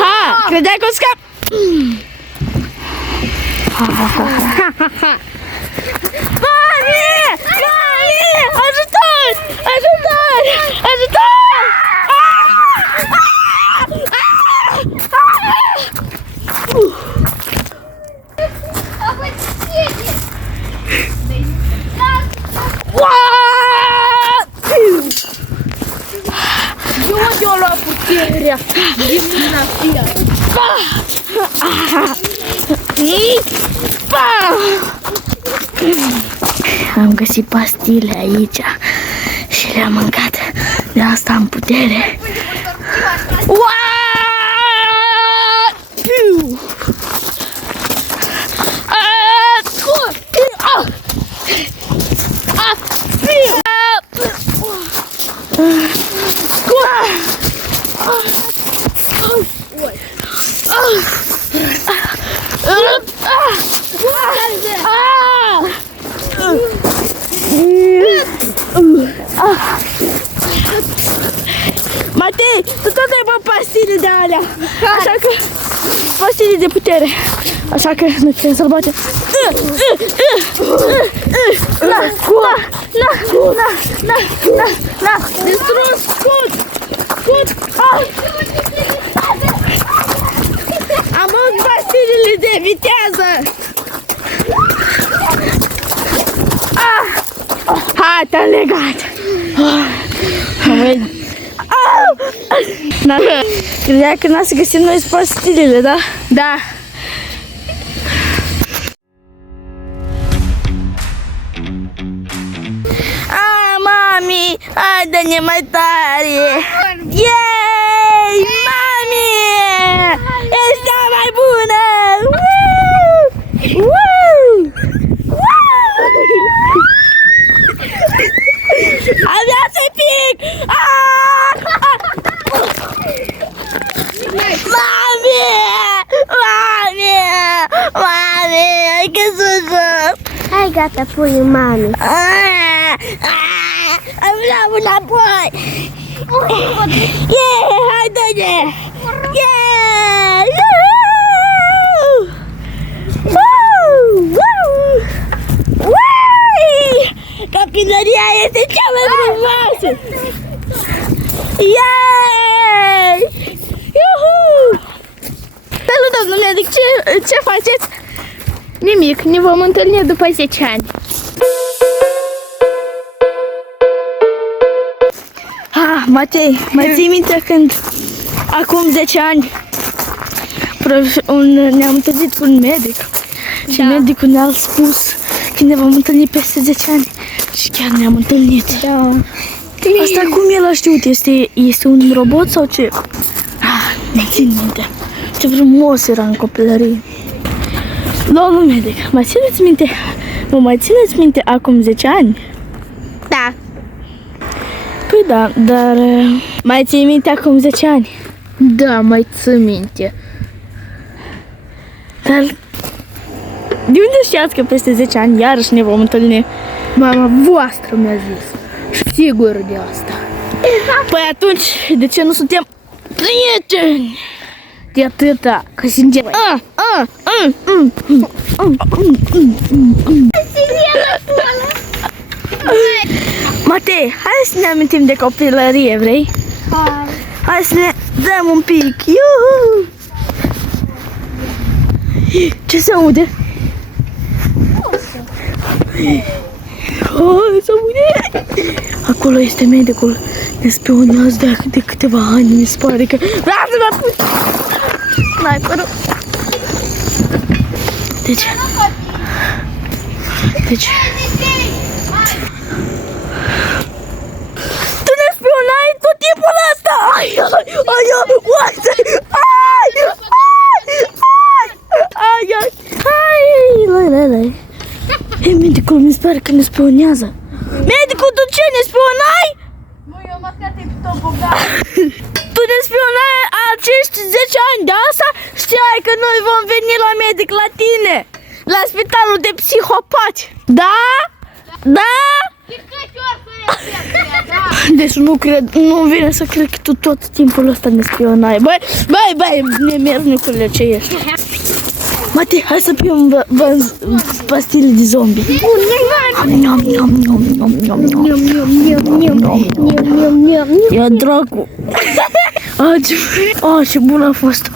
Ha, credeai că o scap? Mami! Mami! Ajutor! Ajutor! Ajutor! De unde o luat puterea? Din mâna fia. Am găsit pastile aici și le-am mâncat. De asta am putere. Matei, tu tot ai băut pastile de alea. Așa că, pastile de putere. Așa că noi putem să-l batem. Na, distrus, scud. Am băut pastilele de vitează. Hai, te-am legat. Credea că n-a să găsim noi pastilele, da? Da. Mami, hai dă-ne mai tare. Yay, mami! Ești cea mai bună! Abia să pic! Mami! Hai că sus! Hai, gata, pui în mami. Vreau înapoi! Hai dă-ne! Copilăria este cea mai frumoasă! Salut, domnule medic, ce faceți? Nimic, ne vom întâlni după 10 ani. Matei, mai ții minte când acum 10 ani ne-am întâlnit cu un medic și medicul ne-a spus că ne vom întâlni peste 10 ani și chiar ne-am întâlnit. Asta cum el a știut? Este un robot sau ce? Ne țin minte. Ce frumos era în copilărie. Domnul medic, mă mai țineți minte acum 10 ani? Da. Păi da, dar mai ții minte acum 10 ani? Da, mai țin minte. Dar de unde știați că peste 10 ani iarăși ne vom întâlni? Mama voastră mi-a zis. Sigur de asta. Păi atunci, de ce nu suntem prieteni? De atâta, că sincer. Matei, hai să ne amintim de copilărie, vrei? Hai să ne dăm un pic. Iuhu! Ce se aude? Se aude! Acolo este medicul. Ne spionează de câteva ani, mi se pare că... Sniperul. Deci... Tu ne spionai tot timpul ăsta! Medicul mi se pare că ne spionează. Medicul, tu ce, ne spionai? Nu, eu mă scate pe tot Bogdan. Tu ne spionai acești 10 ani, de asta știai că noi vom veni la medic la tine, la spitalul de psihopați. Da? Da? De câte ori să repet, da? Deci nu vine să cred că tu tot timpul ăsta ne spionai. Băi, nemiernicule, ce ești? Matei, hai să piăm pastile de zombie. Ia dracu. Ce bun a fost.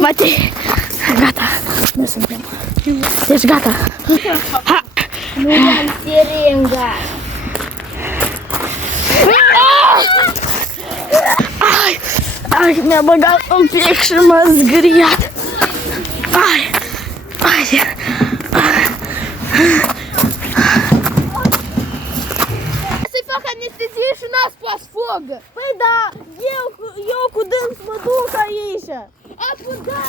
Matei, gata, noi suntem. Deci gata. Nu am siringa. Mi-a băgat un pic și m-a zgâriat. Să-i fac anestezie și n-ați poate fugă. Păi da, eu cu dâns mă duc aici. Apu da!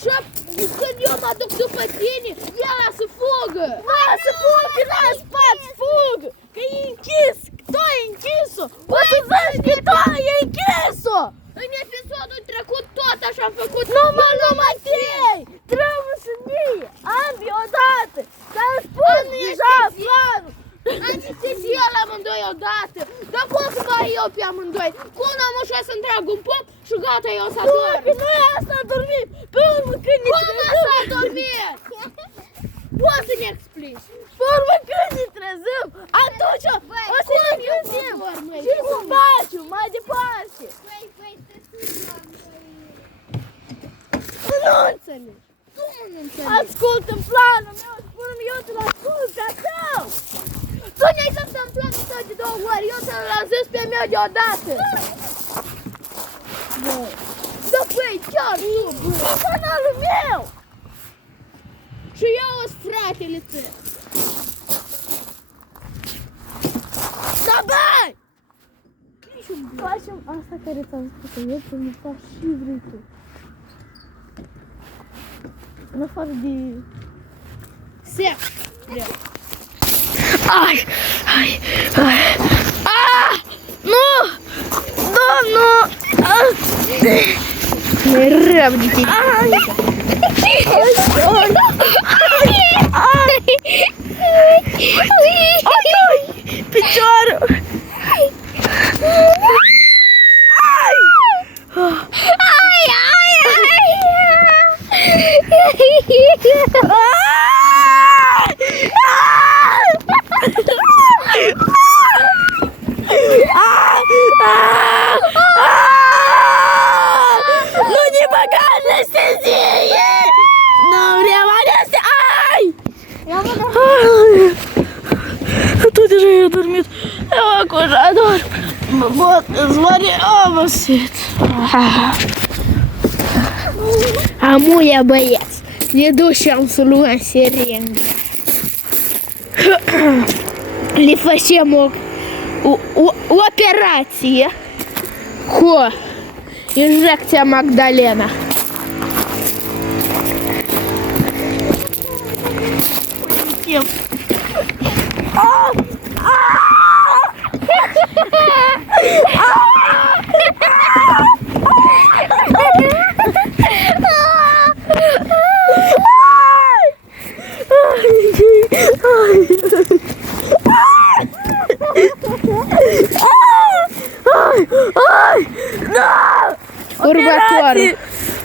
Și când eu mă duc după tine, el a să fugă! Lasă fugă, lasă fug! Că e închis! Tu ai închis-o! O să zici că tu ai închis-o! În episodul trecut tot așa am făcut. Nu, Matei! Trebuie să iei ambii odată! Ți-am spus deja planul! Anestezie la amândoi odată! Dar pot să mai eu pe amândoi! Cu una mă și să-mi trag un pop și gata, eu să adorm! Că nu e asta a dormit! Pe urmă când ne Cum trezim! s-a dormit? Poți să ne explici? Pe urmă când ne trezim! Atunci o să ne gândim! Și să facem mai departe! Nu înțeleg! Cum nu înțeleg? Ascultă-mi planul meu! Spune-mi, eu te-l ascult ca tău! Tu ne-ai zis să-mi planul tău de 2 ori, eu ți-l-am zis pe meu deodată! Da, băi, chiar tu, băi! E canalul meu! Și eu sunt fratele tău! Da, băi! Facem asta care ți-am spus-o eu, să nu faci și vrei tu. În afară de... Sex! Ai! Nu! Nu! Mai rău de tine! Piciorul! Nu ne băga anestezie! Nu vreau anestezie! Tu deja ai dormit. Eu acum adorm. Mă bot, îți mare obosit. Amuia, băieți, ne ducem să luăm seringă. Le facem o operație cu injecția Magdalena.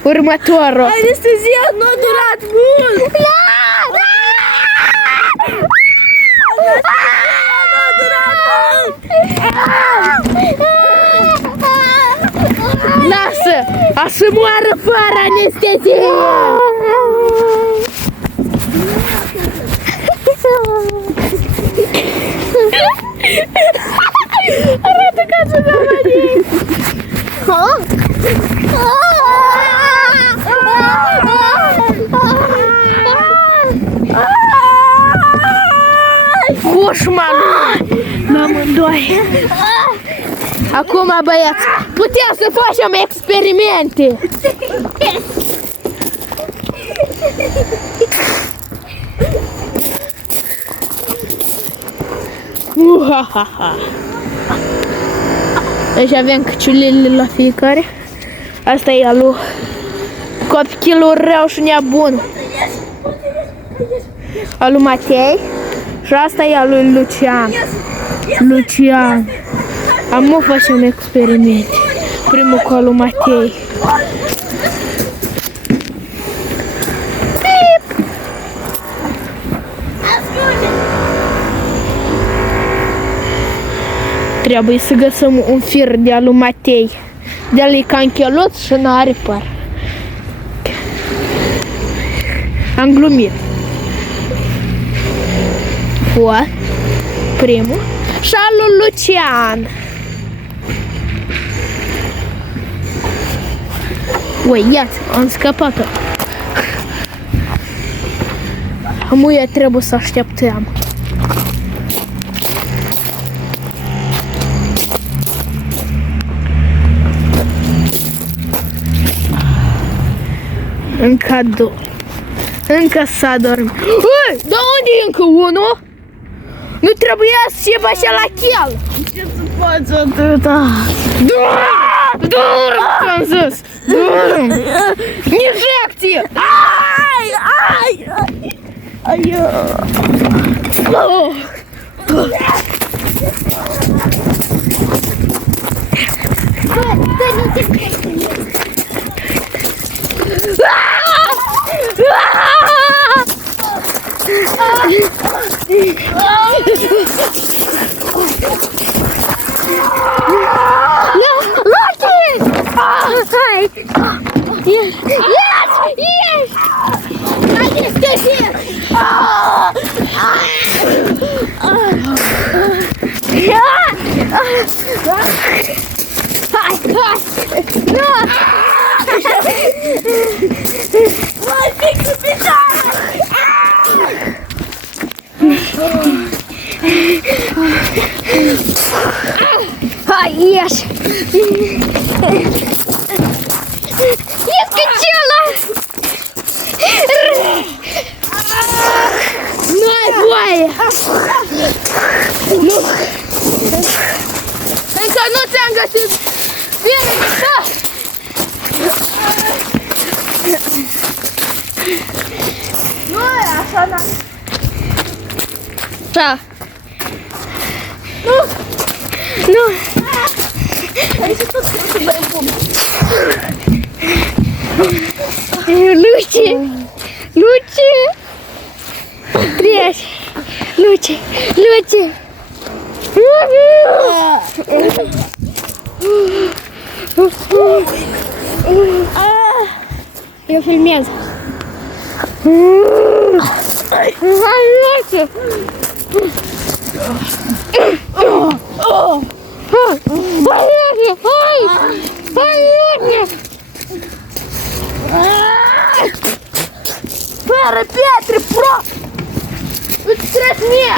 Următorul. Anestezia nu a durat mult. Lasă! A să moară fără anestezie! Arată ca să dă mării. Dușman! Amândoi. Acum, băieți, putem să facem experimente! Uhahaha! Deci avem căciulele la fiecare. Asta e alu copilul rău și nebun. Alu Matei. Și asta e alu Lucian. Lucian. Am facem experimente. Primul cu alu Matei. Trebuie să găsim un fir de lui Matei. De-al e cancheluț și n-are păr. Am glumit. Fua. Primul. Și al lui Lucian. Ui, iată, am scăpat-o. Muie trebuie să așteptăm. Încă două. Încă s-a dormit. De unde e încă unul? Nu trebuia să iebă așa la chel. Ce să faci atâta? Dorm, ți-am zis. Dorm. Injecție. Ai, ai, ai. Oh. Hai, ieși! Ieși căciula! Nu ai voie! Nu! Încă nu ți-am găsit firul tău! Nu e așa, da? Da. Nu! Nu! Luci! Luci! Treci! Luci! Luci! Eu filmez. Hai, Luci! Băieți, hai! Băieți! Fără pietre, pro! Îți treci mie!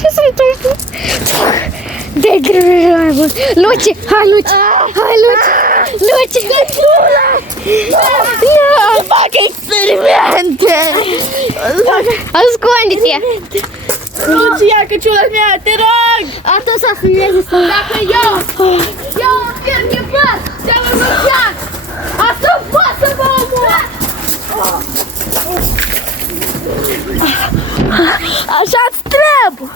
Ce se întâmplă? Dă-i greu, Luci! Hai, Luci! Hai, Luci! Luci! Căciula! Nu! Fac experimente! Ascunde-te! Luci, ia căciula mea, te rog! Atunci să filmezi să... Dacă eu un fir de păr de la Lucian, asta pot să mă omor! Așa-ți trebuie.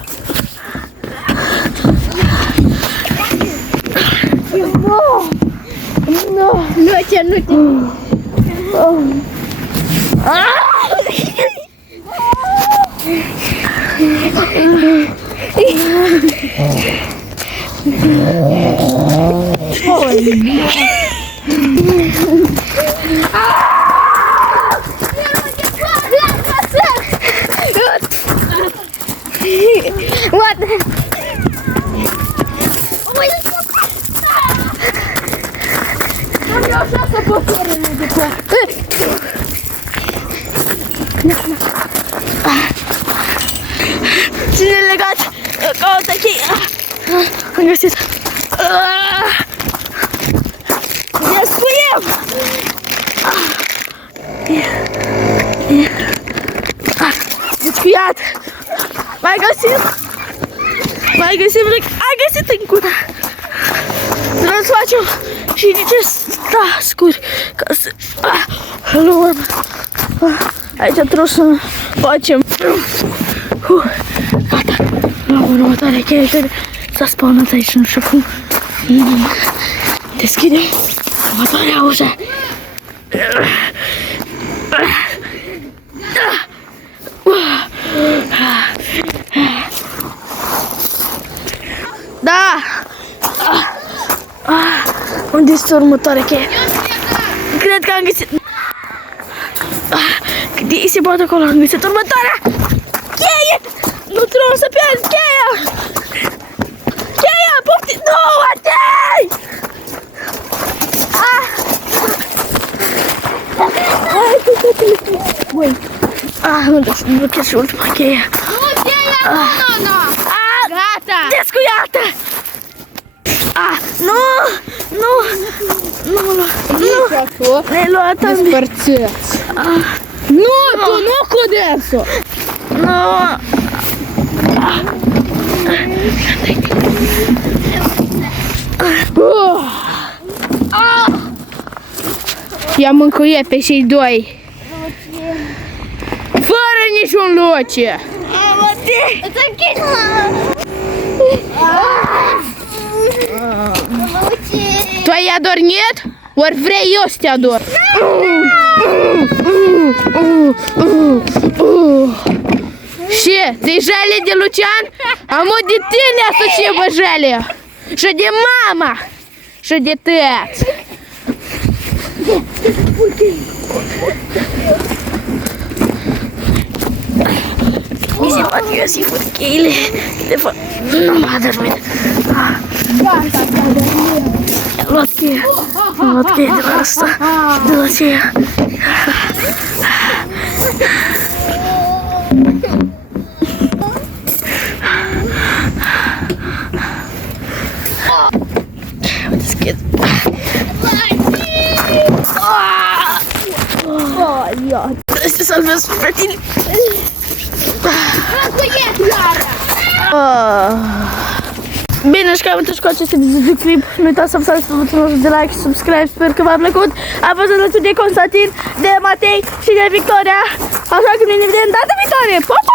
Nu! Luci, nu te... Вот. Nu vreau așa să pot fără de păr. Ține legat. Caută chei. Am găsit. Descuiem. Descuiat. Mai găsim. Mai găsim. Ai găsit încă. Trebuie să facem și niște tascuri ca să luăm. Aici trebuie să facem. Gata. Luăm următoarea cheie. S-a spawnat aici, nu știu cum. Deschidem următoarea ușă. Da! Unde este următoarea cheie? Cred că am găsit. Cât e se poate acolo, am găsit următoarea cheie! Nu trebuie să pierd cheia! Cheia, poftim! Nu, Matei! Hai, tu, băi! Nu blochez și ultima cheie. Nu, cheia, nu! Gata! Descuiată! Nu! Nu! Nu! Nu! Ne-ai luat ambii! Despărțiți. Nu, tu nu cu dânsul! Nu! Ia mâncuie pe cei doi. Fără niciun loce. Îți închid! Tu ai adormit? Ori vrei eu să te ador? Și de jale de Lucian? Am de tine asocievă jale. Și de mama. Și de tăți. Mi se poate găsi fără cheile. De fapt, nu m-a adormit. Am luat cheia. Am luat cheia de la asta. De la aceea. O deschid. Trebuie să te salvez pe tine. Bine, și cam atât cu acest videoclip. Nu uitați să apăsați pe butonul de like și subscribe. Sper că v-a plăcut. A fost alături de Constantin, de Matei și de Victoria. Așa că ne vedem data viitoare. Pa, pa!